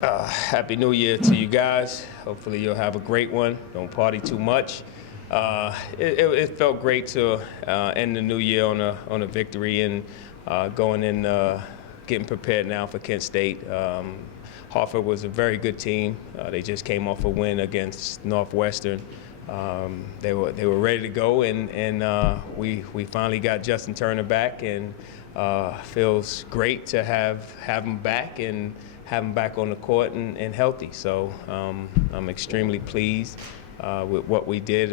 Happy New Year to you guys. Hopefully you'll have a great one. Don't party too much. It felt great to end the new year on a victory and going in, getting prepared now for Kent State. Hartford was a very good team. They just came off a win against Northwestern. They were ready to go, and we finally got Justin Turner back, and feels great to have him back and have him back on the court and healthy. So I'm extremely pleased with what we did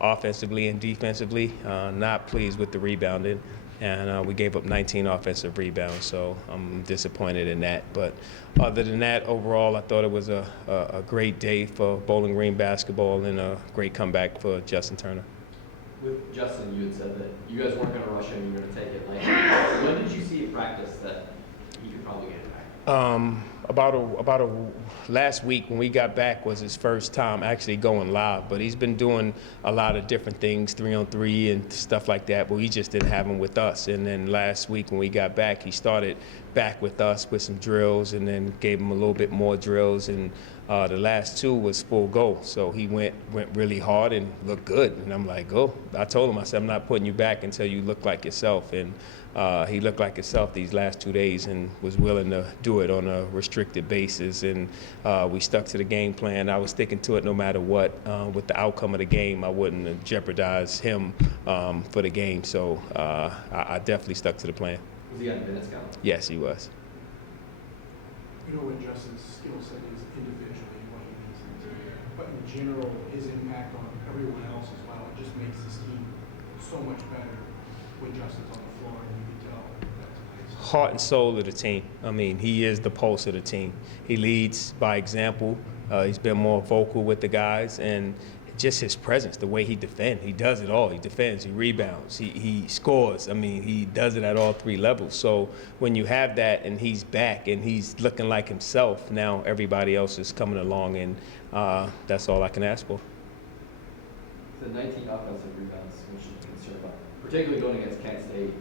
offensively and defensively. Not pleased with the rebounding, and we gave up 19 offensive rebounds, so I'm disappointed in that. But other than that, overall, I thought it was a great day for Bowling Green basketball and a great comeback for Justin Turner. With Justin, you had said that you guys weren't going to rush him, you were going to take it lightly. When did you see in practice that he could probably get it back? About last week when we got back was his first time actually going live, but he's been doing a lot of different things, 3-on-3 and stuff like that, but we just didn't have him with us. And then last week when we got back, he started back with us with some drills and then gave him a little bit more drills, and the last two was full go. So he went really hard and looked good. And I'm like, oh, I told him, I said, I'm not putting you back until you look like yourself. And he looked like himself these last 2 days and was willing to do it on a restricted basis. And we stuck to the game plan. I was sticking to it no matter what. With the outcome of the game, I wouldn't jeopardize him for the game. So I definitely stuck to the plan. Was he on minutes count? Yes, he was. You know what Justin's skill set is individually, what he needs to do, but in general, his impact on everyone else as well. It just makes this team so much better when Justin's on the floor, and you can tell that's nice. Heart and soul of the team. I mean, he is the pulse of the team. He leads by example. He's been more vocal with the guys, and just his presence, the way he defends. He does it all. He defends, he rebounds, he scores. I mean, he does it at all three levels. So when you have that and he's back and he's looking like himself, now everybody else is coming along, and that's all I can ask for. The 19 offensive rebounds, which you're concerned about, particularly going against Kent State.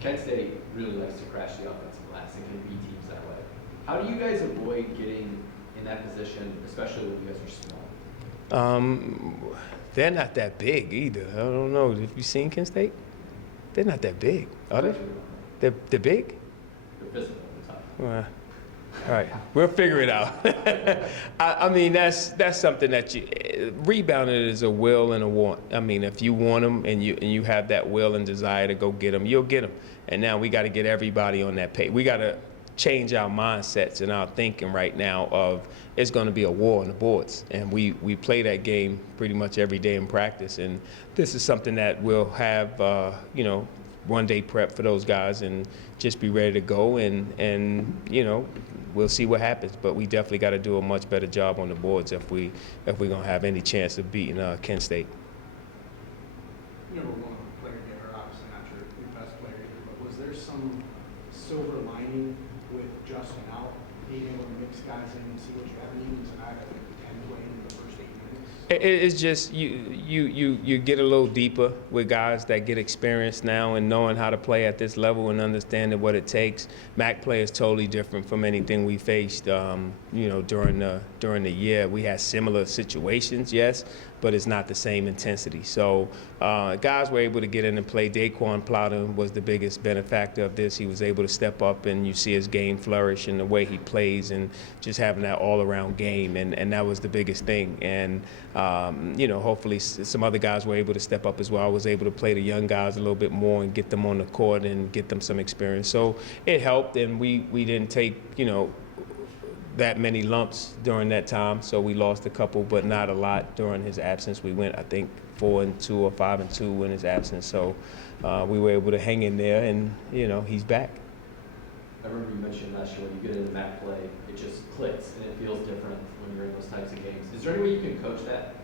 Kent State really likes to crash the offensive glass and can beat teams that way. How do you guys avoid getting in that position, especially when you guys are small? They're not that big either. I don't know. Have you seen Kent State? They're not that big, are they? They're big? They're physical at the top. Well, all right, we'll figure it out. I mean, that's something that rebounding is a will and a want. I mean, if you want them and you have that will and desire to go get them, you'll get them. And now we got to get everybody on that page. We got to change our mindsets and our thinking right now of it's going to be a war on the boards, and we play that game pretty much every day in practice. And this is something that we'll have, one-day prep for those guys and just be ready to go, and we'll see what happens. But we definitely got to do a much better job on the boards if we're going to have any chance of beating Kent State. You never won a player here, obviously not your best player here, but was there some silver lining with Justin out, being able to mix guys in and see what you have? And even tonight, I think 10 playing in the first 8 minutes. It's just you get a little deeper with guys that get experience now and knowing how to play at this level and understanding what it takes. MAC play is totally different from anything we faced, during the year. We had similar situations, yes, but it's not the same intensity. So guys were able to get in and play. Daquan Plowden was the biggest benefactor of this. He was able to step up, and you see his game flourish and the way he plays and just having that all-around game, and that was the biggest thing. And hopefully some other guys were able to step up as well. I was able to play the young guys a little bit more and get them on the court and get them some experience. So it helped, and we didn't take, that many lumps during that time. So we lost a couple, but not a lot during his absence. We went, I think, 4-2 or 5-2 in his absence. So we were able to hang in there, and, he's back. I remember you mentioned last year when you get into MAC play, it just clicks and it feels different when you're in those types of games. Is there any way you can coach that?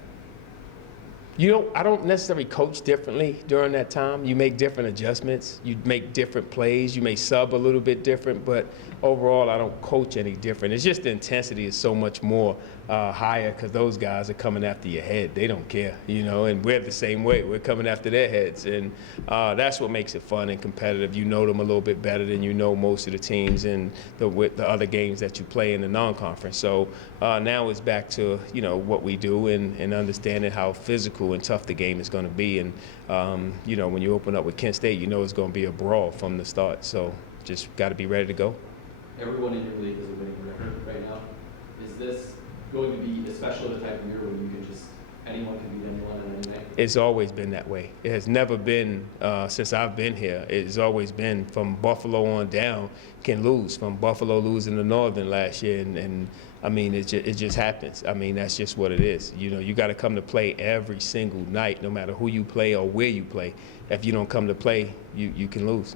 I don't necessarily coach differently during that time. You make different adjustments. You make different plays. You may sub a little bit different, but overall, I don't coach any different. It's just the intensity is so much more higher because those guys are coming after your head. They don't care, and we're the same way. We're coming after their heads, and that's what makes it fun and competitive. You know them a little bit better than you know most of the teams and with the other games that you play in the non-conference. So now it's back to, what we do and understanding how physical and tough the game is going to be. And, when you open up with Kent State, it's going to be a brawl from the start. So just got to be ready to go. Everyone in your league is a winning record right now. Is this going to be especially the type of year when you can just, anyone can beat anyone on any night? It's always been that way. It has never been, since I've been here, it's always been from Buffalo on down, can lose. From Buffalo losing to Northern last year, and I mean, it just happens. I mean, that's just what it is. You got to come to play every single night, no matter who you play or where you play. If you don't come to play, you can lose.